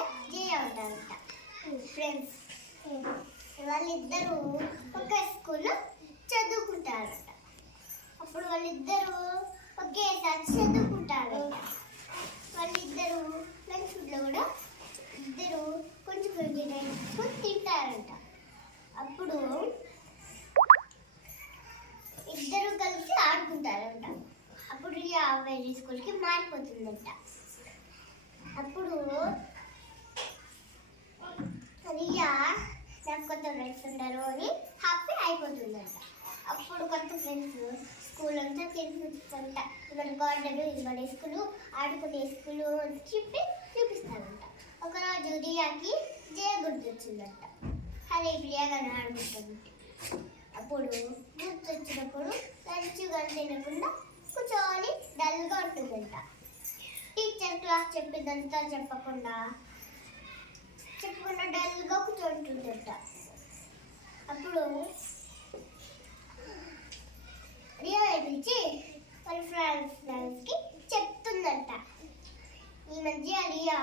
ఒక జయ ఫ్రెండ్స్ వాళ్ళిద్దరూ ఒక స్కూల్లో చదువుకుంటారంట. అప్పుడు వాళ్ళిద్దరూ ఒకేసారి చదువుకుంటారంట. వాళ్ళిద్దరూ లంచ్ ఫుడ్లో కూడా ఇద్దరు కొంచెం కొంచెం టైం తింటారంట. అప్పుడు ఇద్దరు కలిసి ఆడుకుంటారంట. అప్పుడు ఈ అబ్బాయి స్కూల్కి మారిపోతుందంట. అప్పుడు రియా నాకు ఫ్రెండ్స్ అని హ్యాపీ అయిపోతుందంట. అప్పుడు కొంత ఫ్రెండ్స్ స్కూల్ అంతా తిరుగుతుందంట ఇక్కడ గార్డెన్ ఇది మన స్కూలు ఆడుకునే స్కూలు అని చెప్పి చూపిస్తారంట. ఒకరోజు రియాకి జయ గుర్తొచ్చిందంట. అదే ప్రియాగా ఆడుకుంటుంది అప్పుడు గుర్తొచ్చినప్పుడు లంచ్ కానీ తినకుండా కూర్చోని డల్గా ఉంటుందంట. టీచర్ క్లాస్ చెప్పిందంతా చెప్పకుండా చెప్పకుండా డల్గా కూర్చుంటుందంట అప్పుడు రియల్ పిలిచి వాళ్ళ ఫ్రెండ్స్ ఫ్రెండ్స్కి చెప్తుందంట. ఈ మధ్య రియా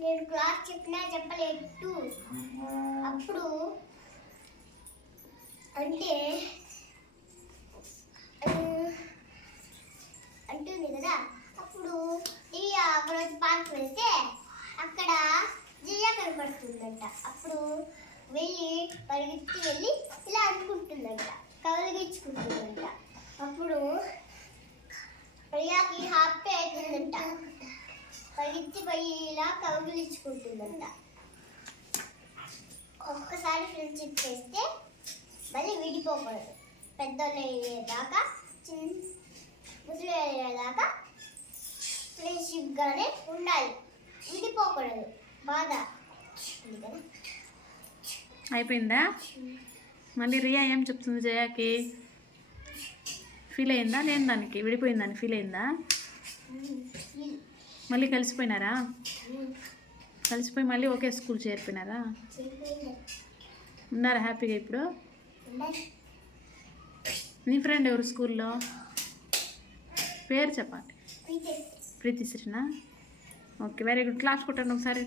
నేను క్లాస్ చెప్పినా చెప్పలేదు. అప్పుడు అంటే అంటుంది కదా అప్పుడు రియా ఒకరోజు పార్క్ వెళ్తే అక్కడ జియా కనపడుతుందంట. అప్పుడు వెళ్ళి పరిగెత్తి వెళ్ళి ఇలా అనుకుంటుందంట. కవలగించుకుంటుందంట అప్పుడు ప్రియాకి హ్యాపీ అవుతుందంట పరిగెత్తి పోయి ఇలా కౌగిలించుకుంటుందంట. ఒక్కసారి ఫ్రెండ్షిప్ చేస్తే మళ్ళీ విడిపోకూడదు. పెద్దోళ్ళు అయ్యేదాకా చిన్న ముసలి అయ్యేదాకా ఫ్రెండ్షిప్గానే ఉండాలి. విడిపోకూడదు. బాధ. ఉంది కదా అయిపోయిందా? మళ్ళీ రియా ఏం చెప్తుంది జయాకి? ఫీల్ అయిందా? లేని దానికి విడిపోయిందని ఫీల్ అయిందా? మళ్ళీ కలిసిపోయినారా? కలిసిపోయి మళ్ళీ ఒకే స్కూల్ చేరిపోయినారా. ఉన్నారా హ్యాపీగా ఇప్పుడు. నీ ఫ్రెండ్ ఎవరు స్కూల్లో? పేరు చెప్పండి. ప్రీతి. ప్రీతిశ్రీనా ఓకే వెరీ గుడ్ క్లాస్ కొట్టండి ఒకసారి.